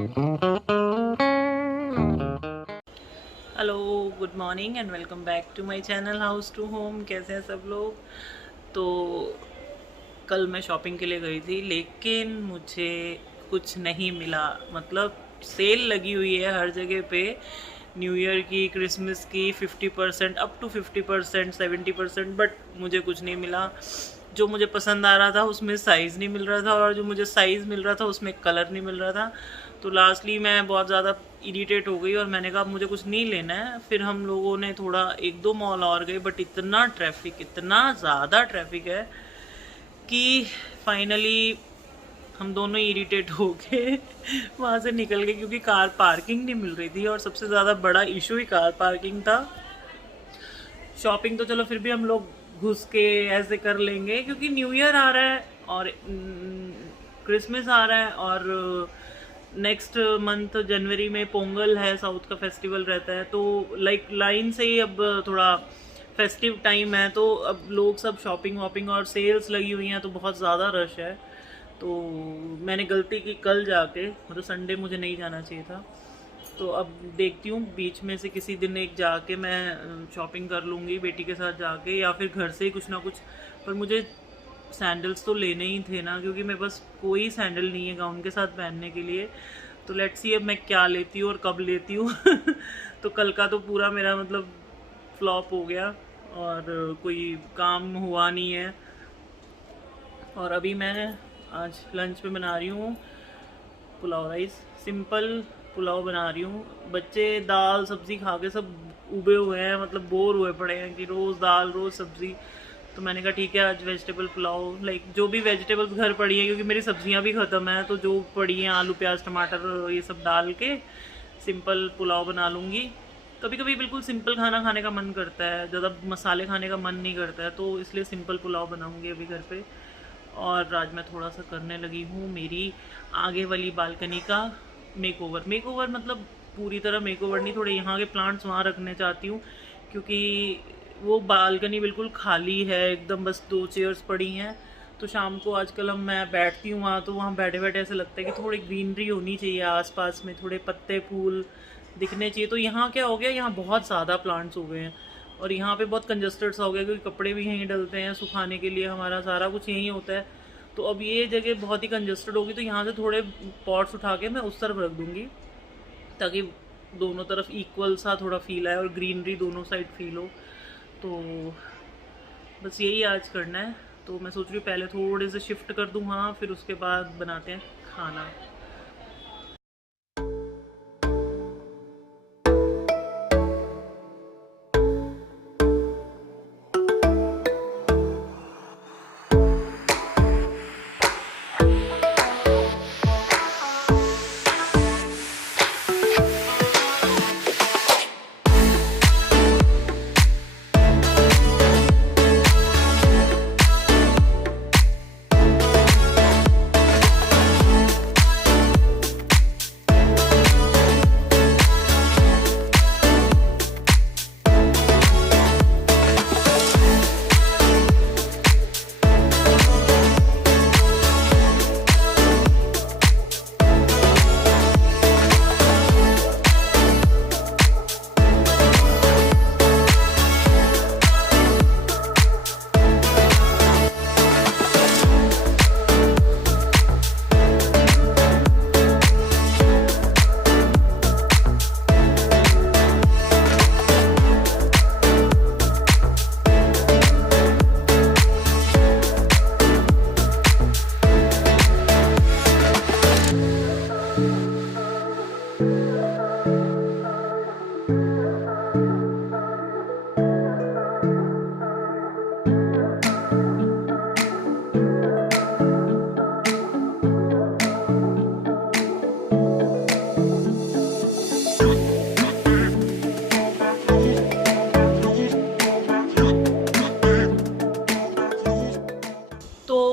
Hello, good morning and welcome back to my channel house to home. कैसे हैं सब लोग? तो कल मैं शॉपिंग के लिए गई थी, लेकिन मुझे कुछ नहीं मिला। मतलब सेल लगी हुई है हर जगह पे, न्यू ईयर की, क्रिसमस की, 50% अप टू 50%, 70%, बट मुझे कुछ नहीं मिला। जो मुझे पसंद आ रहा था उसमें साइज़ नहीं मिल रहा था, और जो मुझे साइज़ मिल रहा था उसमें कलर नहीं मिल रहा था। तो लास्टली मैं बहुत ज़्यादा इरिटेट हो गई और मैंने कहा मुझे कुछ नहीं लेना है। फिर हम लोगों ने थोड़ा एक दो मॉल और गए, बट इतना ट्रैफिक, इतना ज़्यादा ट्रैफिक है कि फाइनली हम दोनों इरिटेट हो गए वहाँ से निकल गए, क्योंकि कार पार्किंग नहीं मिल रही थी। और सबसे ज़्यादा बड़ा इशू ही कार पार्किंग था। शॉपिंग तो चलो फिर भी हम लोग घुस के ऐसे कर लेंगे, क्योंकि न्यू ईयर आ रहा है और क्रिसमस आ रहा है, और नेक्स्ट मंथ जनवरी में पोंगल है, साउथ का फेस्टिवल रहता है। तो लाइक लाइन से ही अब थोड़ा फेस्टिव टाइम है, तो अब लोग सब शॉपिंग वॉपिंग और सेल्स लगी हुई हैं, तो बहुत ज़्यादा रश है। तो मैंने गलती की कल जाके, मतलब संडे मुझे नहीं जाना चाहिए था। तो अब देखती हूँ बीच में से किसी दिन एक जाके मैं शॉपिंग कर लूँगी बेटी के साथ जाके, या फिर घर से ही कुछ ना कुछ। पर मुझे सैंडल्स तो लेने ही थे ना, क्योंकि मेरे पास कोई सैंडल नहीं है गाउन के साथ पहनने के लिए। तो लेट्स सी अब मैं क्या लेती हूँ और कब लेती हूँ तो कल का तो पूरा मेरा मतलब फ्लॉप हो गया और कोई काम हुआ नहीं है। और अभी मैं आज लंच में बना रही हूँ पुलाव राइस, सिंपल पुलाव बना रही हूँ। बच्चे दाल सब्जी खा के सब उबे हुए हैं, मतलब बोर हुए पड़े हैं कि रोज़ दाल रोज़ सब्जी। तो मैंने कहा ठीक है, आज वेजिटेबल पुलाव, लाइक जो भी वेजिटेबल्स घर पड़ी है, क्योंकि मेरी सब्जियां भी ख़त्म है, तो जो पड़ी हैं आलू प्याज टमाटर ये सब डाल के सिंपल पुलाव बना लूँगी। कभी कभी बिल्कुल सिंपल खाना खाने का मन करता है, ज़्यादा मसाले खाने का मन नहीं करता है, तो इसलिए सिंपल पुलाव बनाऊँगी अभी घर पे। और आज मैं थोड़ा सा करने लगी हूँ मेरी आगे वाली बालकनी का मेकओवर। मेकओवर मतलब पूरी तरह मेकओवर नहीं, थोड़े यहाँ के प्लांट्स वहाँ रखने चाहती हूँ, क्योंकि वो बालकनी बिल्कुल खाली है एकदम, बस 2 चेयर्स पड़ी हैं। तो शाम को आजकल मैं बैठती हूँ वहाँ, तो वहाँ बैठे बैठे ऐसे लगता है कि थोड़ी ग्रीनरी होनी चाहिए आसपास में, थोड़े पत्ते फूल दिखने चाहिए। तो यहाँ क्या हो गया, यहाँ बहुत ज़्यादा प्लांट्स हो गए हैं, और यहाँ पे बहुत कंजस्टेड सा हो गया, क्योंकि कपड़े भी यहीं डलते हैं सुखाने के लिए, हमारा सारा कुछ यहीं होता है। तो अब ये जगह बहुत ही कंजस्टेड होगी, तो यहाँ से थोड़े पॉट्स उठा के मैं उस तरफ रख दूँगी, ताकि दोनों तरफ इक्वल सा थोड़ा फील आए और ग्रीनरी दोनों साइड फील हो। तो बस यही आज करना है। तो मैं सोच रही हूँ पहले थोड़े से शिफ्ट कर दूँ हाँ, फिर उसके बाद बनाते हैं खाना।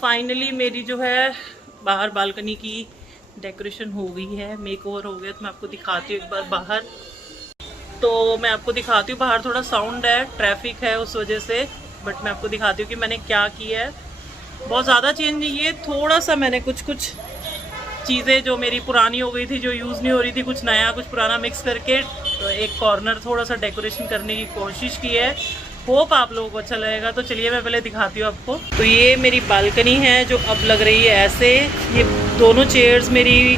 फाइनली मेरी जो है बाहर बालकनी की डेकोरेशन हो गई है, मेकओवर हो गया। तो मैं आपको दिखाती हूँ एक बार बाहर। तो मैं आपको दिखाती हूँ बाहर, थोड़ा साउंड है, ट्रैफिक है उस वजह से, बट मैं आपको दिखाती हूँ कि मैंने क्या किया है। बहुत ज़्यादा चेंज नहीं है, थोड़ा सा मैंने कुछ चीज़ें जो मेरी पुरानी हो गई थी, जो यूज़ नहीं हो रही थी, कुछ नया कुछ पुराना मिक्स करके तो एक कॉर्नर थोड़ा सा डेकोरेशन करने की कोशिश की है। होप आप लोगों को अच्छा लगेगा। तो चलिए मैं पहले दिखाती हूँ आपको। तो ये मेरी बालकनी है जो अब लग रही है ऐसे। ये दोनों चेयर्स मेरी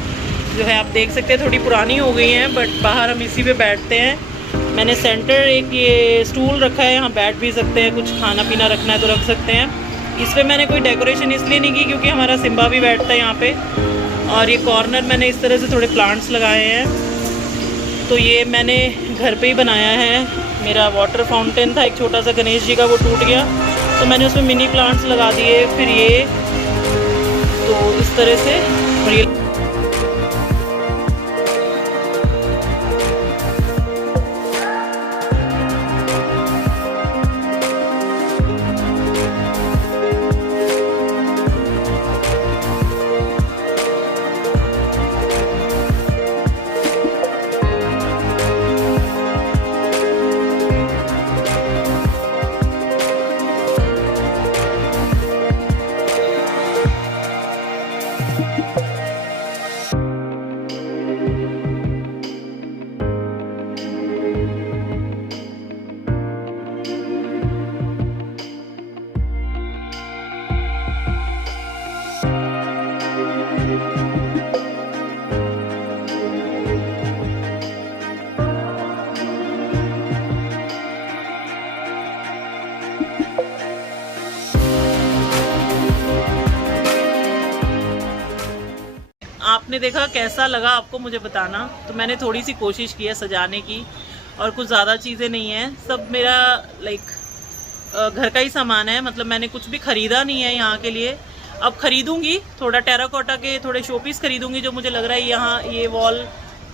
जो है आप देख सकते हैं थोड़ी पुरानी हो गई हैं, बट बाहर हम इसी पे बैठते हैं। मैंने सेंटर एक ये स्टूल रखा है, यहाँ बैठ भी सकते हैं, कुछ खाना पीना रखना है तो रख सकते हैं। इस पर मैंने कोई डेकोरेशन इसलिए नहीं की क्योंकि हमारा सिम्बा भी बैठता है यहाँ पे। और ये कॉर्नर मैंने इस तरह से थोड़े प्लांट्स लगाए हैं। तो ये मैंने घर पे ही बनाया है। मेरा वाटर फाउंटेन था एक छोटा सा गणेश जी का, वो टूट गया तो मैंने उसमें मिनी प्लांट्स लगा दिए। फिर ये तो इस तरह से। और ये आपने देखा कैसा लगा आपको मुझे बताना। तो मैंने थोड़ी सी कोशिश की है सजाने की और कुछ ज़्यादा चीज़ें नहीं हैं, सब मेरा लाइक घर का ही सामान है। मतलब मैंने कुछ भी ख़रीदा नहीं है यहाँ के लिए। अब ख़रीदूँगी थोड़ा टेराकोटा के थोड़े शोपीस ख़रीदूँगी जो मुझे लग रहा है यहाँ ये वॉल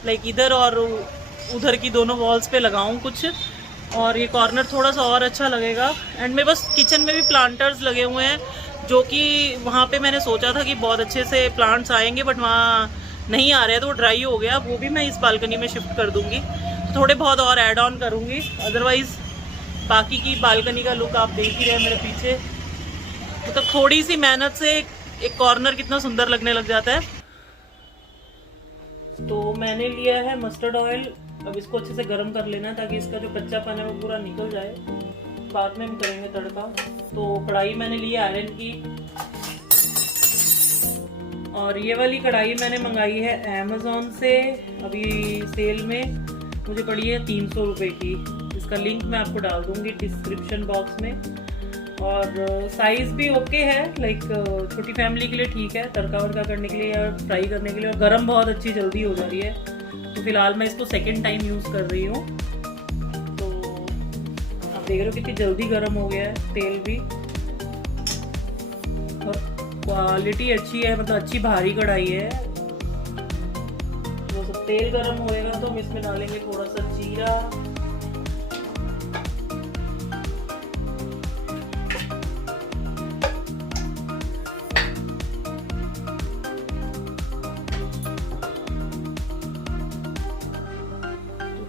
लाइक इधर और उधर की दोनों वॉल्स पे लगाऊँ कुछ, और ये कॉर्नर थोड़ा सा और अच्छा लगेगा। एंड मैं बस किचन में भी प्लांटर्स लगे हुए हैं जो कि वहाँ पे मैंने सोचा था कि बहुत अच्छे से प्लांट्स आएंगे, बट वहाँ नहीं आ रहे हैं तो वो ड्राई हो गया। वो भी मैं इस बालकनी में शिफ्ट कर दूँगी, थोड़े बहुत और ऐड ऑन करूँगी। अदरवाइज़ बाकी की बालकनी का लुक आप देख ही रहे हैं मेरे पीछे। मतलब थोड़ी सी मेहनत से एक कॉर्नर कितना सुंदर लगने लग जाता है। तो मैंने लिया है मस्टर्ड ऑयल। अब इसको अच्छे से गर्म कर लेना है ताकि इसका जो कच्चापन है वो पूरा निकल जाए। बाद में हम करेंगे तड़का। तो कढ़ाई मैंने ली आयरन की, और ये वाली कढ़ाई मैंने मंगाई है अमेज़ॉन से। अभी सेल में मुझे पड़ी है 300 रुपये की। इसका लिंक मैं आपको डाल दूंगी डिस्क्रिप्शन बॉक्स में। और साइज़ भी ओके है, लाइक छोटी फैमिली के लिए ठीक है, तड़का वड़का करने के लिए या फ्राई करने के लिए। और गर्म बहुत अच्छी जल्दी हो जा रही है। तो फिलहाल मैं इसको सेकेंड टाइम यूज़ कर रही हूँ। तो आप देख रहे हो कितनी जल्दी गर्म हो गया है तेल भी, और क्वालिटी अच्छी है, मतलब अच्छी भारी कढ़ाई है। तो सब तेल गर्म होएगा तो हम इसमें डालेंगे थोड़ा सा जीरा,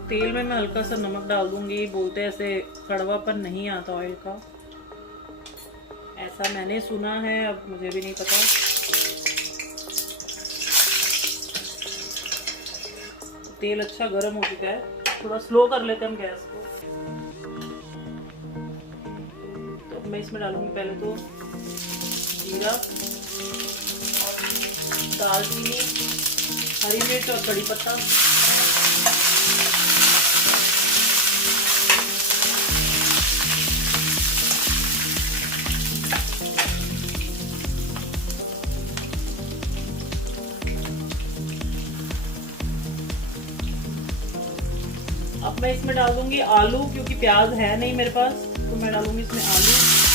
तेल में मैं हल्का सा नमक डाल दूंगी। बोलते हैं ऐसे कड़वापन नहीं आता ऑयल का, ऐसा मैंने सुना है, अब मुझे भी नहीं पता। तेल अच्छा गर्म हो चुका है, थोड़ा स्लो कर लेते हैं हम गैस को। तो मैं इसमें डालूंगी पहले तो जीरा और दालचीनी, हरी मिर्च और कड़ी पत्ता। अब मैं इसमें डाल दूंगी आलू, क्योंकि प्याज है नहीं मेरे पास, तो मैं डालूंगी इसमें आलू।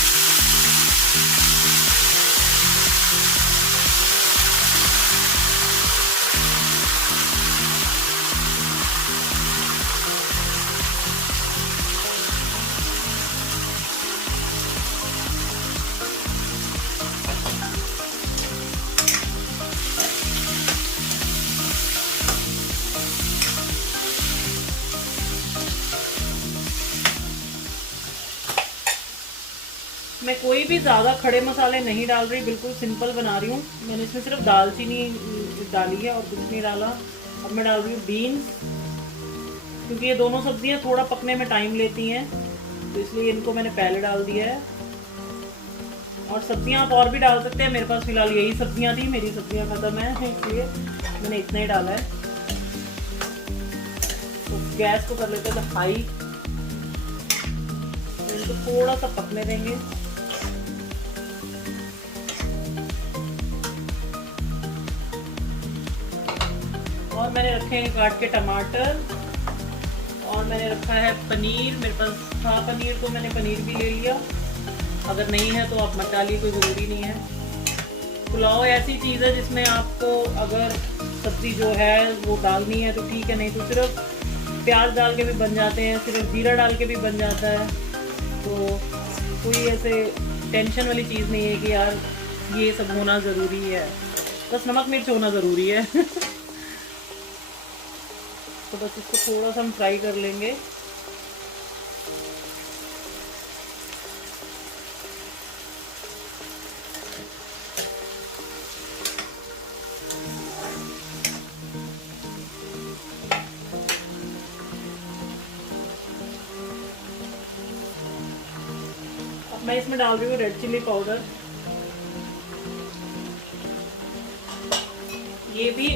मैं कोई भी ज़्यादा खड़े मसाले नहीं डाल रही, बिल्कुल सिंपल बना रही हूँ। मैंने इसमें सिर्फ दालचीनी डाली है और कुछ नहीं डाला। अब मैं डाल रही हूँ बीन्स, क्योंकि ये दोनों सब्जियां थोड़ा पकने में टाइम लेती हैं, तो इसलिए इनको मैंने पहले डाल दिया है। और सब्जियां आप और भी डाल सकते हैं, मेरे पास फिलहाल यही सब्जियां थी, मेरी सब्जियां खत्म है, इसलिए मैंने इतना ही डाला है। तो गैस को कर लेते हैं हाई, इनको थोड़ा सा पकने देंगे। और मैंने रखे हैं काट के टमाटर, और मैंने रखा है पनीर, मेरे पास था पनीर तो मैंने पनीर भी ले लिया। अगर नहीं है तो आप मत डालिए, कोई ज़रूरी नहीं है। पुलाव ऐसी चीज़ है जिसमें आपको अगर सब्ज़ी जो है वो डालनी है तो ठीक है, नहीं तो सिर्फ प्याज डाल के भी बन जाते हैं, सिर्फ जीरा डाल के भी बन जाता है। तो कोई ऐसे टेंशन वाली चीज़ नहीं है कि यार ये सब होना ज़रूरी है, बस नमक मिर्च होना ज़रूरी है। तो बस इसको थोड़ा सा हम फ्राई कर लेंगे। अब मैं इसमें डाल रही हूँ रेड चिल्ली पाउडर। ये भी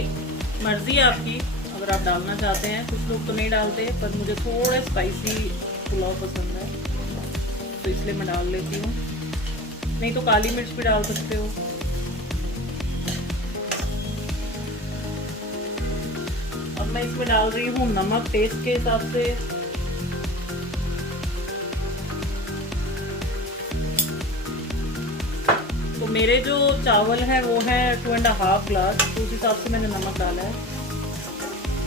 मर्जी है आपकी, अगर आप डालना चाहते हैं। कुछ लोग तो नहीं डालते, पर मुझे थोड़े स्पाइसी पुलाव पसंद है तो इसलिए मैं डाल लेती हूँ। नहीं तो काली मिर्च भी डाल सकते हो। अब मैं इसमें डाल रही हूँ नमक टेस्ट के हिसाब से। तो मेरे जो चावल है वो है 2.5 ग्लास, तो उस हिसाब से मैंने नमक डाला है।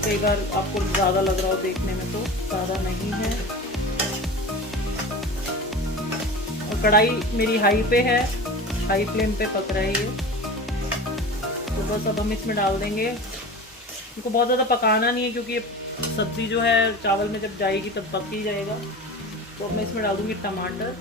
कई बार आपको ज़्यादा लग रहा हो देखने में, तो ज़्यादा नहीं है। और कढ़ाई मेरी हाई पे है, हाई फ्लेम पे पक रहा है ये। तो बस अब हम इसमें डाल देंगे। इनको बहुत ज़्यादा पकाना नहीं है, क्योंकि ये सब्ज़ी जो है चावल में जब जाएगी तब पक ही जाएगा। तो अब मैं इसमें डाल दूँगी टमाटर।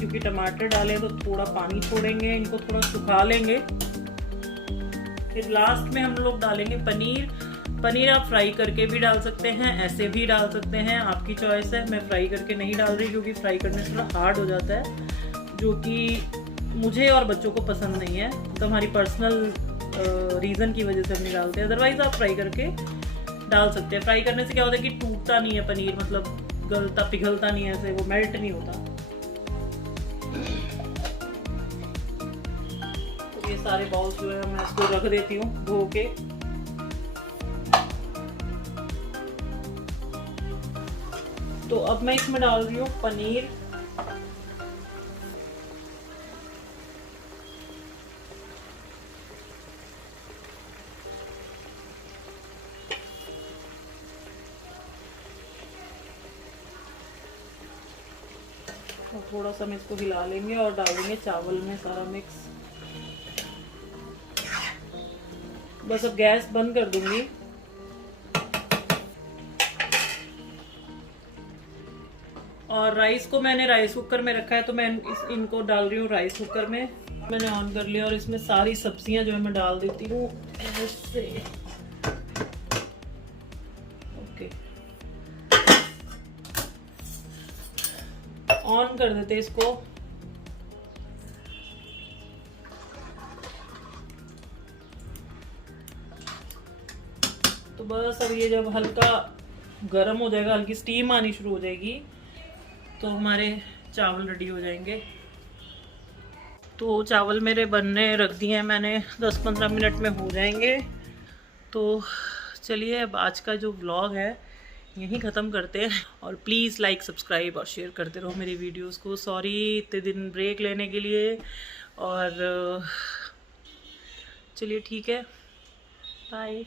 क्योंकि टमाटर डाले तो थोड़ा पानी छोड़ेंगे, इनको थोड़ा सुखा लेंगे। फिर लास्ट में हम लोग डालेंगे पनीर। पनीर आप फ्राई करके भी डाल सकते हैं, ऐसे भी डाल सकते हैं, आपकी चॉइस है। मैं फ्राई करके नहीं डाल रही, क्योंकि फ्राई करने से थोड़ा हार्ड हो जाता है, जो कि मुझे और बच्चों को पसंद नहीं है। तो हमारी पर्सनल रीज़न की वजह से हम नहीं डालते। अदरवाइज़ आप फ्राई करके डाल सकते हैं। फ्राई करने से क्या होता है कि टूटता नहीं है पनीर, मतलब गलता पिघलता नहीं है, ऐसे वो मेल्ट नहीं होता। ये सारे बाउल्स जो है मैं इसको रख देती हूँ धो के। तो अब मैं इसमें डाल रही हूँ पनीर। और थोड़ा सा हम इसको हिला लेंगे और डालेंगे चावल में सारा मिक्स। बस अब गैस बंद कर दूंगी। और राइस को मैंने राइस कुकर में रखा है, तो मैं इनको डाल रही हूँ राइस कुकर में। मैंने ऑन कर लिया और इसमें सारी सब्जियां जो है मैं डाल देती हूँ ऐसे। ओके, ऑन कर देते इसको। तो बस अब ये जब हल्का गर्म हो जाएगा, हल्की स्टीम आनी शुरू हो जाएगी, तो हमारे चावल रेडी हो जाएंगे। तो चावल मेरे बनने रख दिए हैं मैंने, 10-15 मिनट में हो जाएंगे। तो चलिए अब आज का जो व्लॉग है यहीं ख़त्म करते हैं। और प्लीज़ लाइक, सब्सक्राइब और शेयर करते रहो मेरी वीडियोस को। सॉरी इतने दिन ब्रेक लेने के लिए। और चलिए ठीक है, बाय।